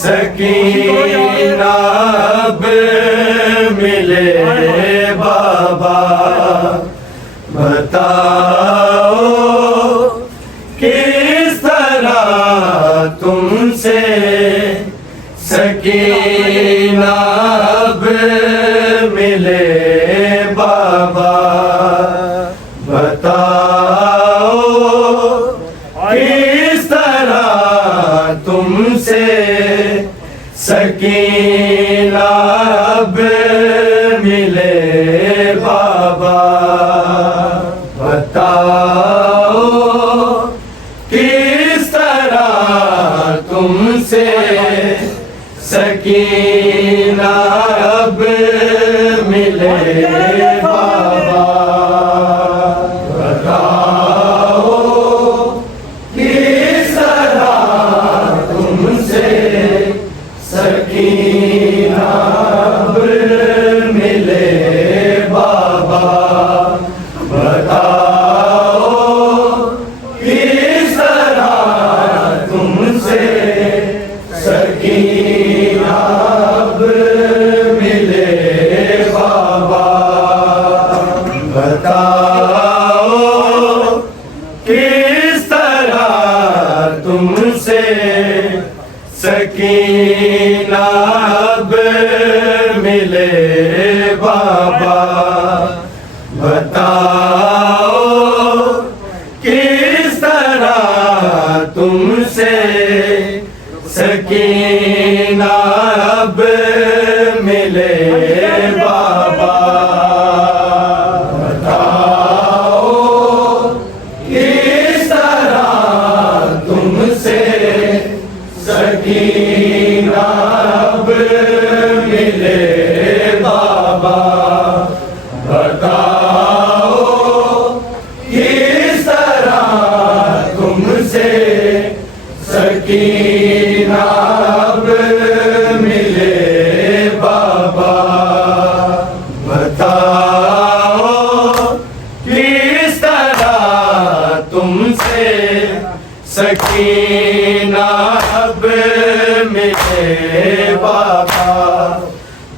सकीना अब मिले बाबा, बताओ किस तरह तुमसे सकीना अब मिले बाबा, बताओ किस तरह तुमसे सकीना अब मिले बाबा, बताओ किस तरह तुमसे सकीना अब मिले बाबा, बताओ किस तरह तुमसे सकीना अब मिले बाबा, बताओ किस तरह तुमसे सकीना अब मिले बाबा, बताओ किस तरह तुमसे सकीना अब मिले बाबा, बताओ किस तरह तुमसे सकीना अब मिले बाबा, बताओ किस तरह तुमसे सकीना अब मिले बाबा, बताओ किस तरह तुमसे सकीना अब मिले बाबा, बताओ किस तरह सकीना अब मिले बाबा,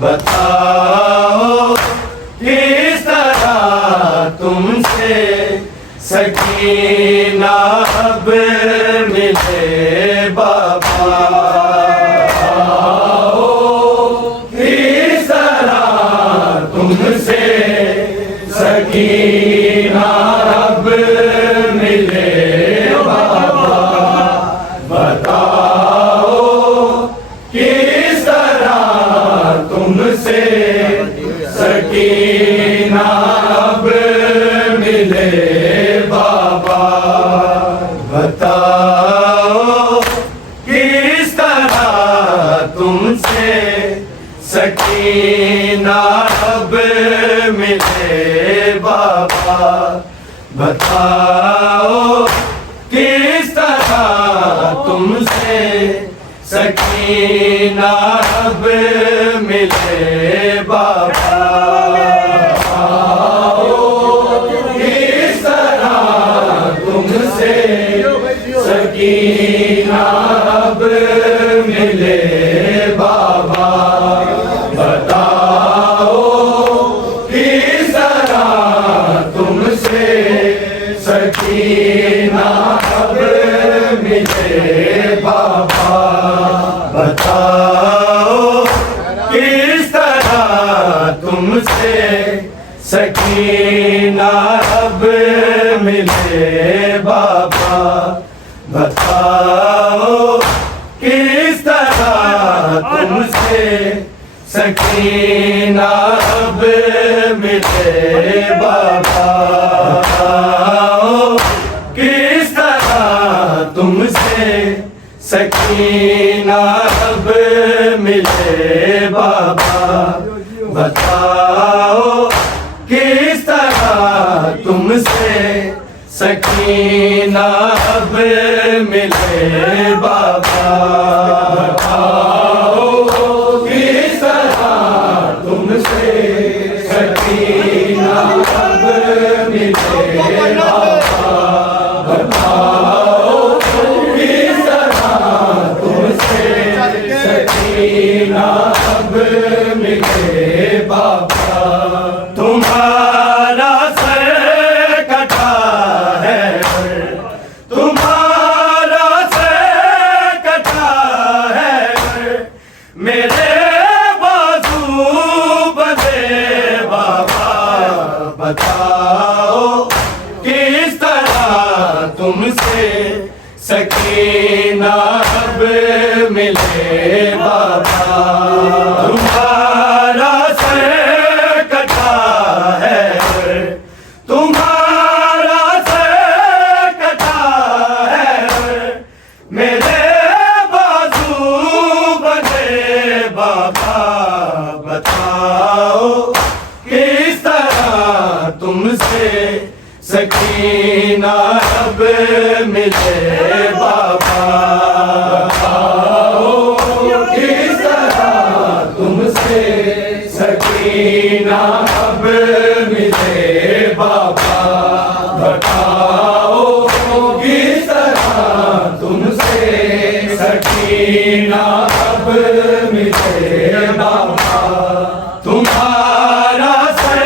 बताओ किस तरह तुमसे सकीना अब मिले बाबा, किस तरह तुमसे सकीना अब मिले बाबा, बताओ किस तरह तुमसे सकीना अब मिले बाबा, बताओ किस तरह तुमसे सकीना अब मिले बाबा, बताओ किस तरह तुमसे सकीना अब मिले बाबा, किस तरह तुमसे सकीना अब मिले बाबा, बताओ किस तरह तुमसे सकीना अब मिले बाबा, बताओ किस तरह तुमसे सकीना अब मिले बाबा, बताओ किस तरह तुमसे सकीना अब मिले बाबा, बताओ किस तरह तुमसे सकीना अब मिले बाबा, बताओ किस तरह तुमसे सकीना अब मिले बाबा, बताओ किस तरह तुमसे सकीना अब मिले बाबा, बताओ किस तरह तुमसे सकीना अब मिले बाबा, तुम्हारा सर कटा है, तुम्हारा सर कटा है, मेरे बाजू बंधे बाबा, बताओ किस तरह तुमसे सकीना अब मिले बाबा, तुम्हारा सर कटा है, तुम्हारा सर कटा है, मेरे बाजू बंधे बाबा, बताओ किस तरह तुमसे सकीना अब मिले बाबा, बताओ किस तरह तुमसे सकीना अब मिले बाबा, बताओ किस तरह तुमसे सकीना अब मिले बाबा, तुम्हारा सर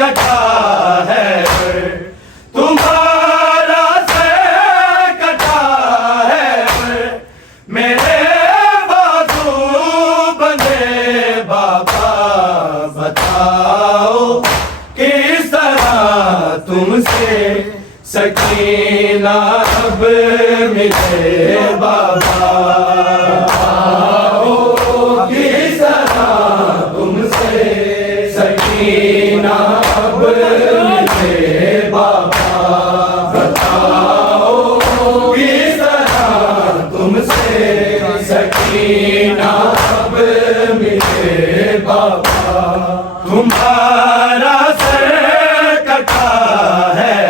कटा है, तुम्हारा सर कटा है, मेरे बाजू बंधे बाबा, बताओ किस तरह तुमसे सकीना अब मिले बाबा, बताओ किस तरह तुमसे सकीना अब मिले बाबा, बताओ किस तरह तुमसे सकीना अब मिले बाबा, तुम्हारा सर कटा है,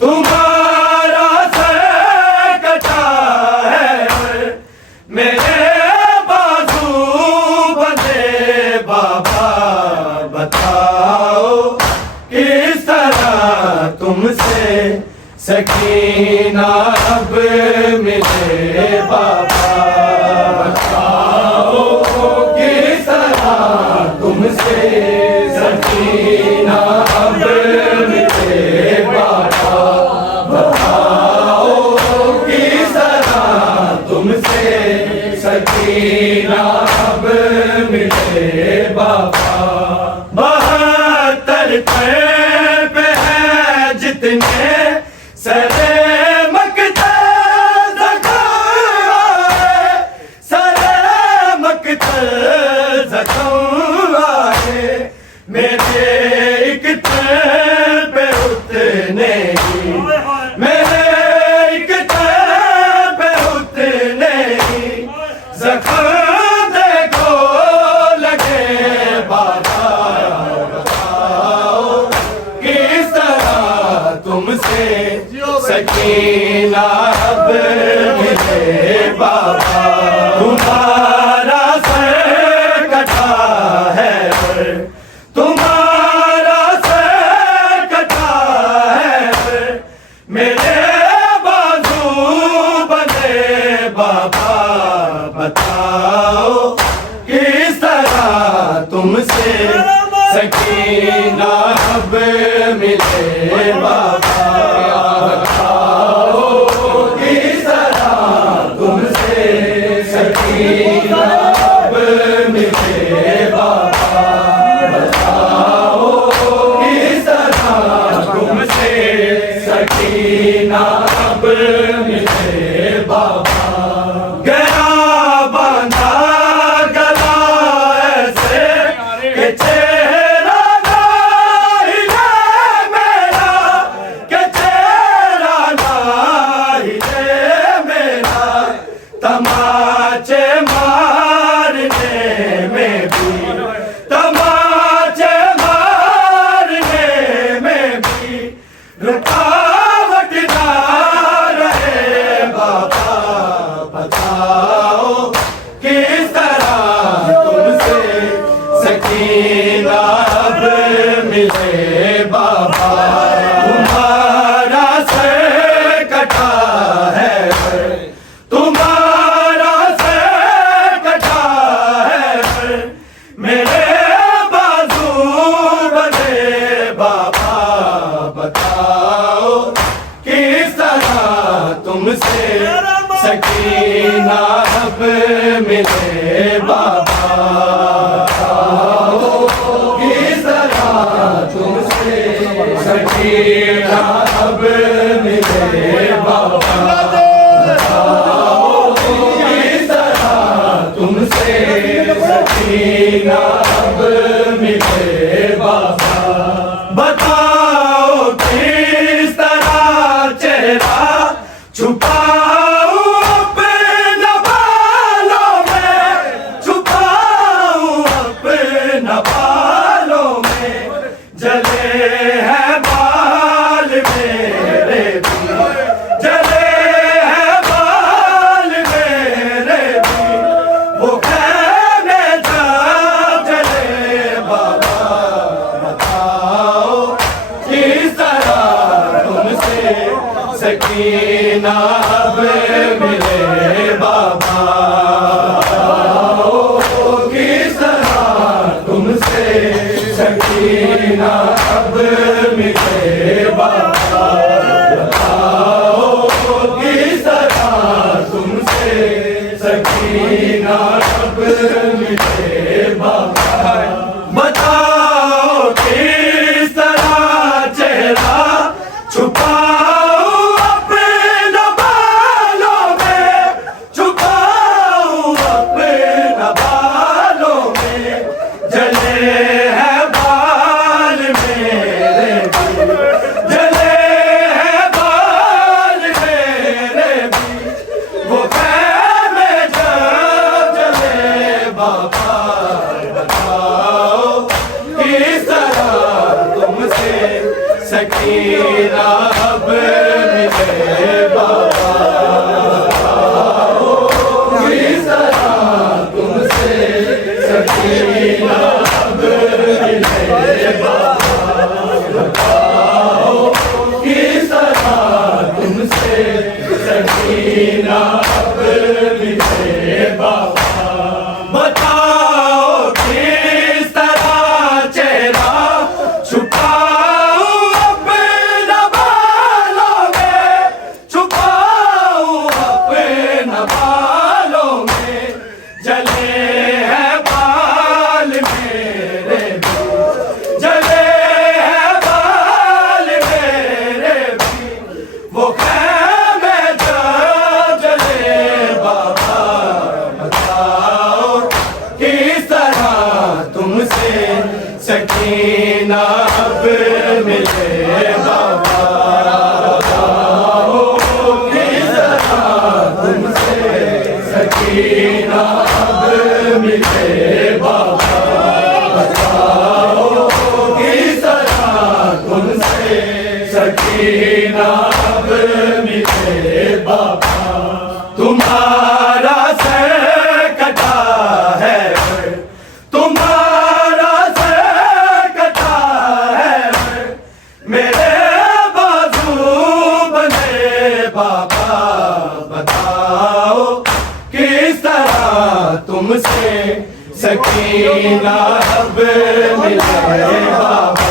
तुम्हारा सर कटा है, मेरे बाजू बंधे बाबा, बताओ किस तरह तुमसे सकीना अब मिले बाबा। बताओ किस तरह तुमसे सकीना अब मिले बाबा। बताओ किस तरह तुमसे सकीना अब मिले बाबा। 72 पे है जितने सरे मकतल ज़ख़्म, सरे मकतल ज़ख़्म आए मेरे एक तन पे उतने ही, मेरे एक तन पे उतने ही ज़ख़्म देखो लगे बाबा। बताओ किस तरह तुमसे सकीना अब मिले बाबा। तुम्हारा सर कटा है, तुम्हारा सर कटा है, मेरे बाजू बंधे बाबा। बताओ किस तरह तुमसे सकीना अब मिले बाबा। अब मिले बाबा। बताओ किस तरह तुमसे सकीना अब मिले बाबा। गया बांधा गला ऐसे कि चेहरा ना हिले मेरा, कि चेहरा ना हिले मेरा। तमाचे मारने में भी, तमाचे मारने में भी रुकावट ना रहे बाबा। बताओ किस तरह तुमसे सकीना अब मिले बाबा। तुम्हारा सर कटा है, तुम्हारा सर कटा है, मेरे बाजू बंधे बाबा। बताओ किस तरह तुमसे सकीना अब मिले बाबा। बताओ किस तरह तुमसे सकीना अब मिले बाबा। तुमसे सकीना अब मिले बाबा। बताओ किस तरह चेहरा छुपाऊं अपने बालों में, छुपाऊं अपने बालों में। जले हैं बाल मेरे भी, जले हैं बाल मेरे भी। वो कहने जब चले बाबा। बताओ किस तरह तुमसे सकीना अब मिले बाबा। बताओ किस तरह तुमसे सकीना अब मिले बाबा। बताओ किस तरह तुमसे सकीना अब मिले बाबा। बताओ किस तरह चेहरा छुपाऊं अपने बालों सकीना अब मिले बाबा, तुम्हारा सर कटा है, तुम्हारा सर कटा है, मेरे बाजू बने बाबा, बताओ किस तरह तुमसे सकीना अब मिले बाबा,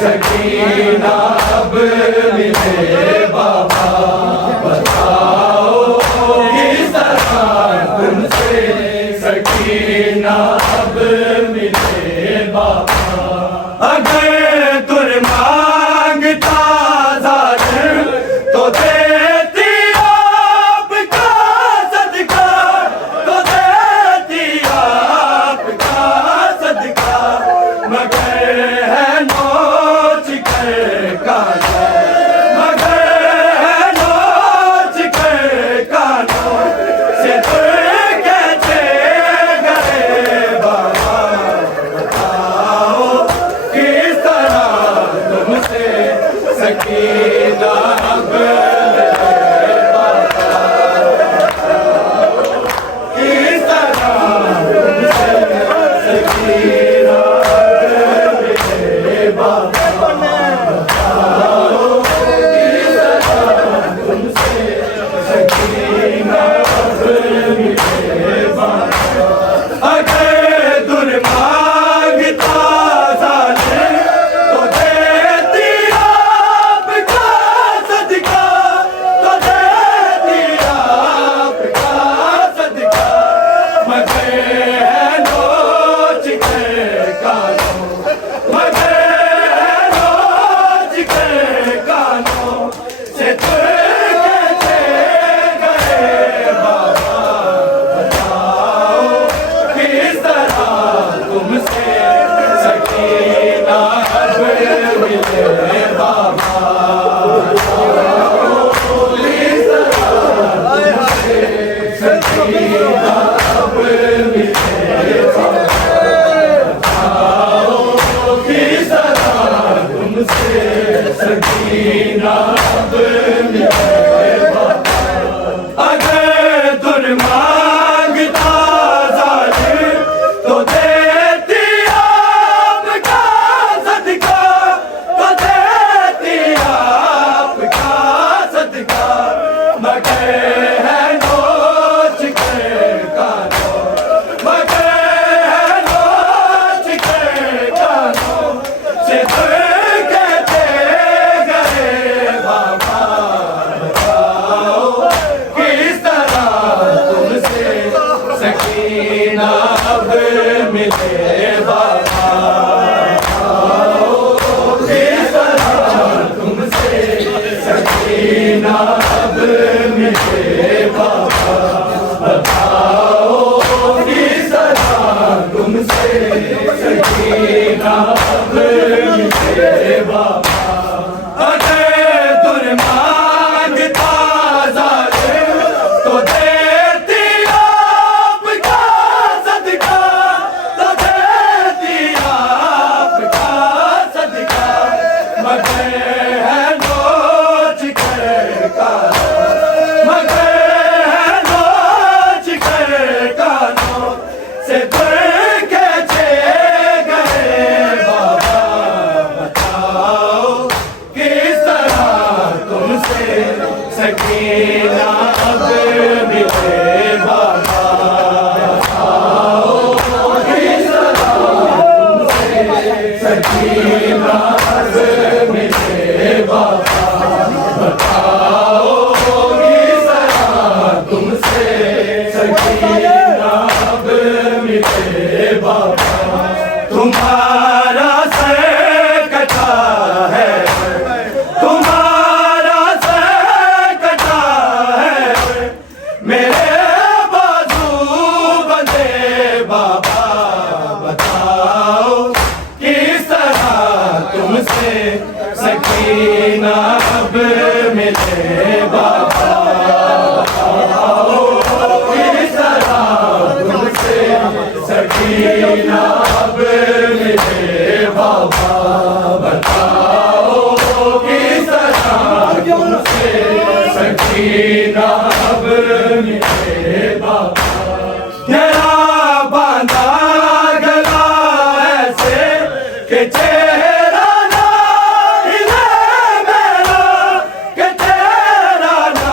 सकीना अब मिले बाबा, बताओ किस तरह तुमसे सकीना अब मिले बाबा। अगर तुर मांगता जालिम तो देती आपका सदका, तो देती आपका सदका, मगर है नोच कर कानो, मगर है नोच कर कानो, से दूर कैसे गए बाबा, बताओ किस तरह तुमसे सकीना अब मिले बाबा, किस तरह तुमसे सकीना अब मिले बाबा, बताओ किस तरह तुमसे सकीना अब मिले बाबा। अगर दुर मांगता जालिम तो देती आपका सदका, तो देती आपका सदका, मगर है नोच कर कानो, मगर है नोच कर कानो, से दूर कैसे गए बाबा, बताओ किस तरह तुमसे सकीना अब मिले बाबा, किस तरह तुमसे सकीना अब मिले बाबा, बताओ किस तरह तुमसे सकीना अब मिले बाबा। अगर तुर मांगता जालिम तो देती आपका सदका, तो देती आपका सदका, मगर है नोच कर कानो, मगर है नोच कर कानो, से दूर कैसे गए बाबा, बताओ किस तरह तुमसे सकीना अब मिले बाबा, बताओ किस तरह तुमसे सकीना अब मिले बाबा, बताओ किस तरह तुमसे सकीना अब मिले बाबा। अगर तुर मांगता जालिम तो देती आपका सदका, तो देती आपका सदका, मगर है नोच कर कानो, मगर है नोच कर कानो, से दूर कैसे गए बाबा, बताओ किस तरह तुमसे सकीना अब मिले बाबा, बताओ किस तरह तुमसे सकीना अब मिले बाबा, बताओ किस तरह तुमसे सकीना अब मिले बाबा। तुम्हारा सर कटा है, तुम्हारा सर कटा है, मेरे बाजू बंधे बाबा, बताओ किस तरह तुमसे सकीना अब मिले बाबा, बताओ किस तरह तुमसे सकीना अब मिले के चेहरा ना हिले मेरा, के चेहरा ना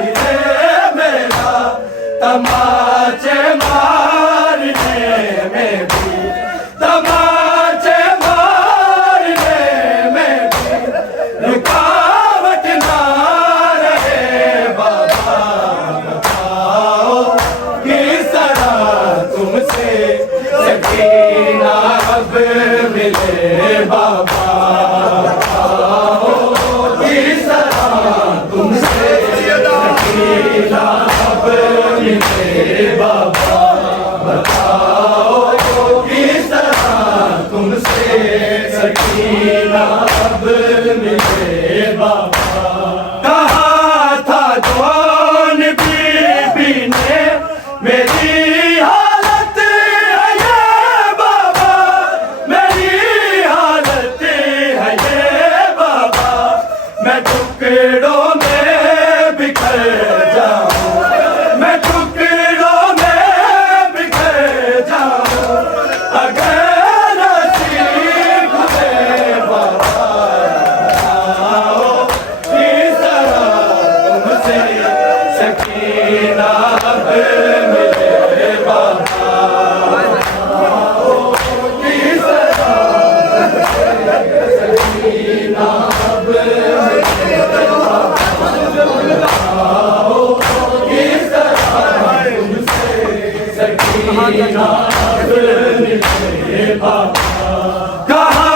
हिले मेरा, तमाचे मारने में भी, तमाचे मारने में भी रुकावट ना रहे बाबा। बताओ किस तरह तुमसे सकीना अब मिले बाबा। बताओ किस तरह तुमसे सकीना अब मिले बाबा। बताओ किस तरह तुमसे सकीना अब मिले बाबा। कहा था जवान बीबी ने मेरी हालत है ये बाबा, मेरी हालत है ये बाबा, मैं टुकड़ों में बिखर जाऊं, मैं टुकड़ों में बिखर जाऊं, अगर नसीब हुए बाबा। बताओ किस तरह तुमसे सकीना अब मिले बाबा। बताओ किस तरह सकीना अब मिले बाबा। बताओ किस तरह तुमसे सकीना अब मिले बाबा। कहा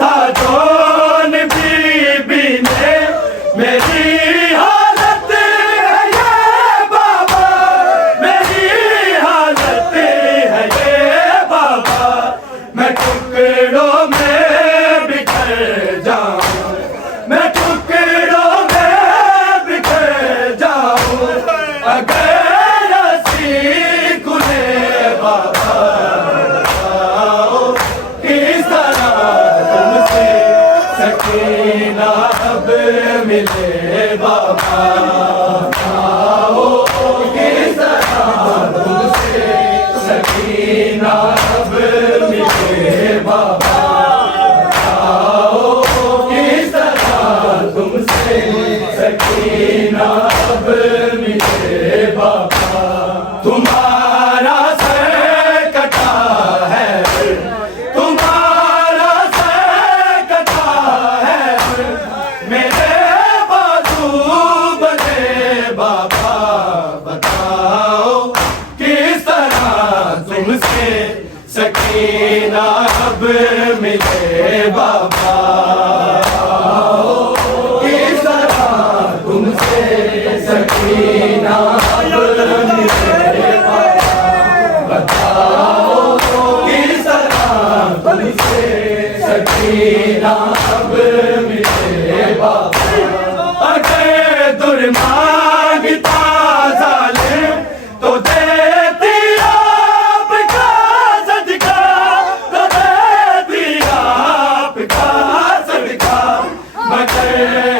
था जौन बीबी ने मेरी हालत है ये बाबा, मेरी हालत है ये बाबा, मैं टुकड़ों में बिखर जाऊं, मैं टुकड़ों में बिखर जाऊं, अगर नसीब खुले बाबा। बताओ किस तरह तुमसे सकीना अब मिले बाबा। बताओ किस तरह तुमसे सकीना अब मिले बाबा। बताओ किस तरह तुमसे सकीना अब मिले बाबा। तुम्हारा सर कटा है, तुम्हारा सर कटा है, मेरे बाजू बने बाबा। बताओ किस तरह तुमसे सकीना अब मिले बाबा। बताओ किस तरह तुमसे सकीना अब मिले बाबा। बताओ किस तरह तुमसे सकीना अब मिले बाबा। अगर दुर्मांगता जालिम तो देती आपका सदका, तो देती आपका सदका, मगर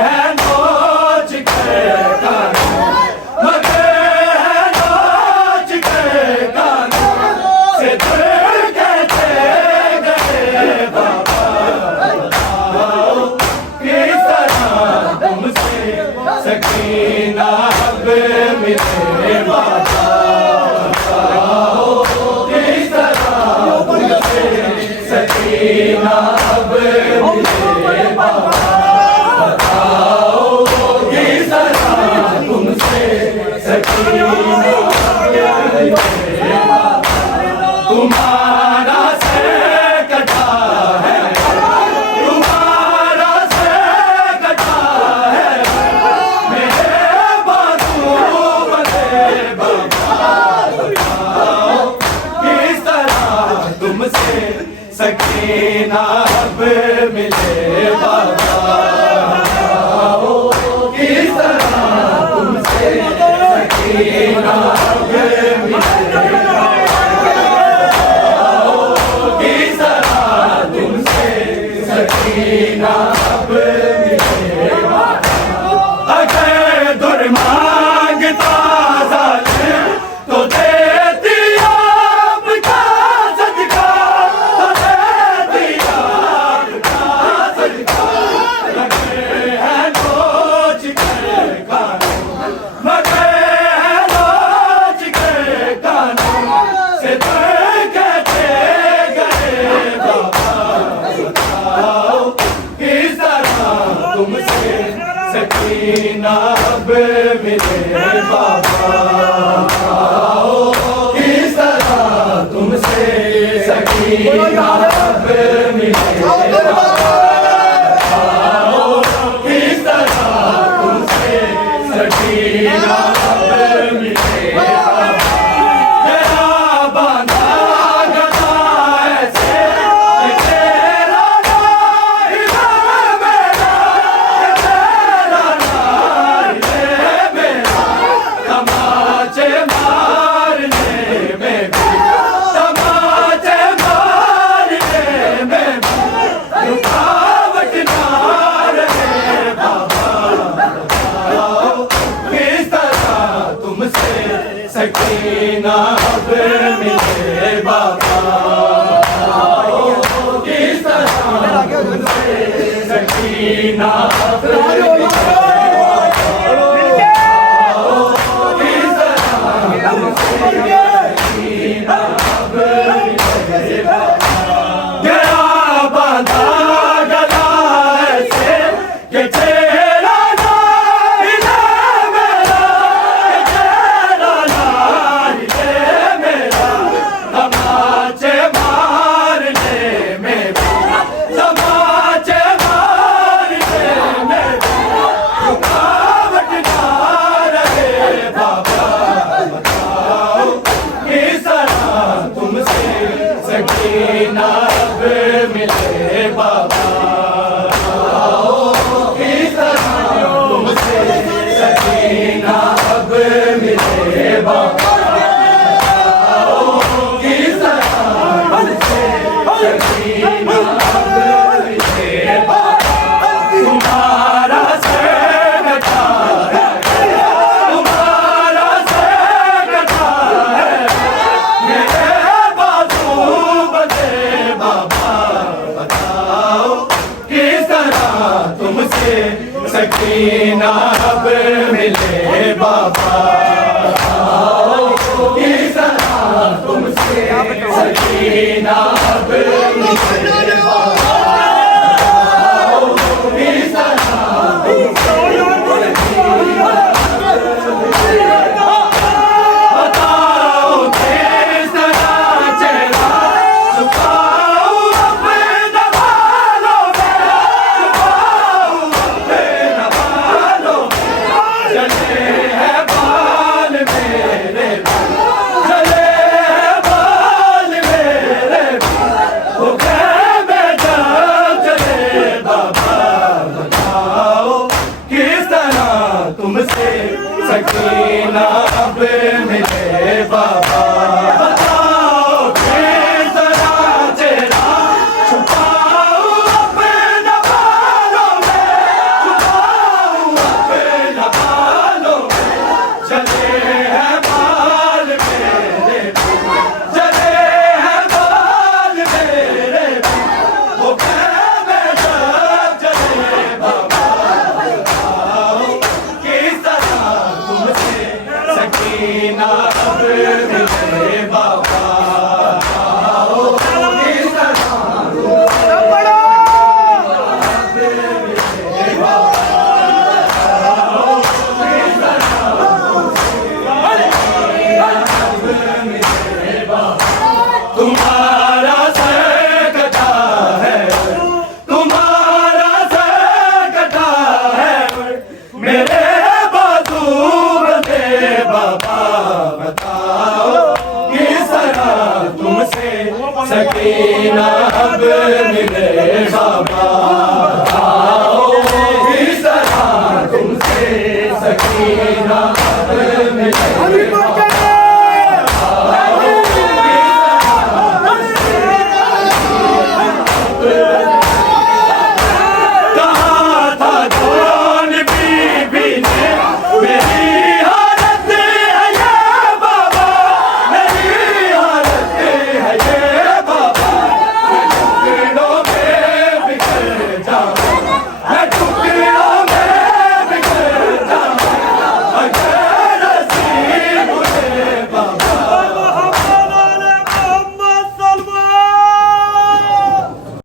है नोच के कानून, मगर है नोच के कानून से दूर कहते गए बाबा। बताओ किस तरह तुमसे सकीना अब मिले बाबा। बताओ किस तरह तुमसे सकीना अब मिले बाबा। बताओ किस तरह तुमसे सकीना अब मिले बाबा। तुम्हारा सर कटा है, तुम्हारा सर कटा है, मेरे बाजू बने बाबा। बताओ किस तरह तुमसे सकीना अब मिले बाबा। बताओ किस तरह तुमसे सकीना अब मिले बाबा। बताओ किस तरह तुमसे सकीना अब मिले बाबा। अगर दुर्मांगता जालिम तो देती आपका सदका, तो देती सकीना अब मिले बाबा, किस तरह तुमसे सकीना अब मिले बाबा, किस तरह तुमसे सकीना अब मिले बाबा। गया बांधा गदा ऐसे कि तेरा नाइले मेरा, तेरा नाइले मेरा, तमाचे मारने में भी, तमाचे मारने में भी रुकावट ना रहे बाबा। बताओ किस तरह तुमसे सकीना अब मिले बाबा, किस तरह तुमसे सकीना अब मिले बाबा, किस तरह तुमसे सकीना अब मिले बाबा। गया बांधा गला ऐसे कि तेरा नाइले मेरा, तेरा नाइले मेरा, तमाचे मारने में भी, तमाचे मारने में भी रुकावट ना रहे बाबा। बताओ किस तरह तुमसे सकीना अब मिले बाबा, किस तरह तुमसे सकीना अब मिले बाबा, किस तरह तुमसे सकीना अब मिले बाबा। तुम्हारा सगटा है, तुम्हारा सगटा है, मेरे बाजू बंधे बाबा। बताओ किस तरह तुमसे सकीना अब मिले बाबा, किस तरह तुमसे सकीना अब मिले बाबा, किस तरह तुमसे सकीना बताओ किस तरह चेहरा छुपाऊं अपने बालों में, छुपाऊं अपने बालों में। जले हैं बाल मेरे भी, जले हैं बाल मेरे भी, वो में जब चले बाबा। बताओ किस तरह तुमसे सकीना अब मिले बाबा, बताओ किस तरह चेहरा छुपाऊं अपने बालों में, छुपाऊं अपने बालों में। जले हैं बाल मेरे भी, जले हैं बाल मेरे भी, वो में जब चले बाबा। बताओ किस तरह तुमसे सकीना अब मिले बाबा, किस तरह तुमसे मिले बाबा, किस तरह मिले बाबा। तुम्हारा सगटा है, तुम्हारा सगटा है, मेरे बाजू बंधे बाबा। बताओ किस तरह तुमसे सकीना अब मिले बाबा,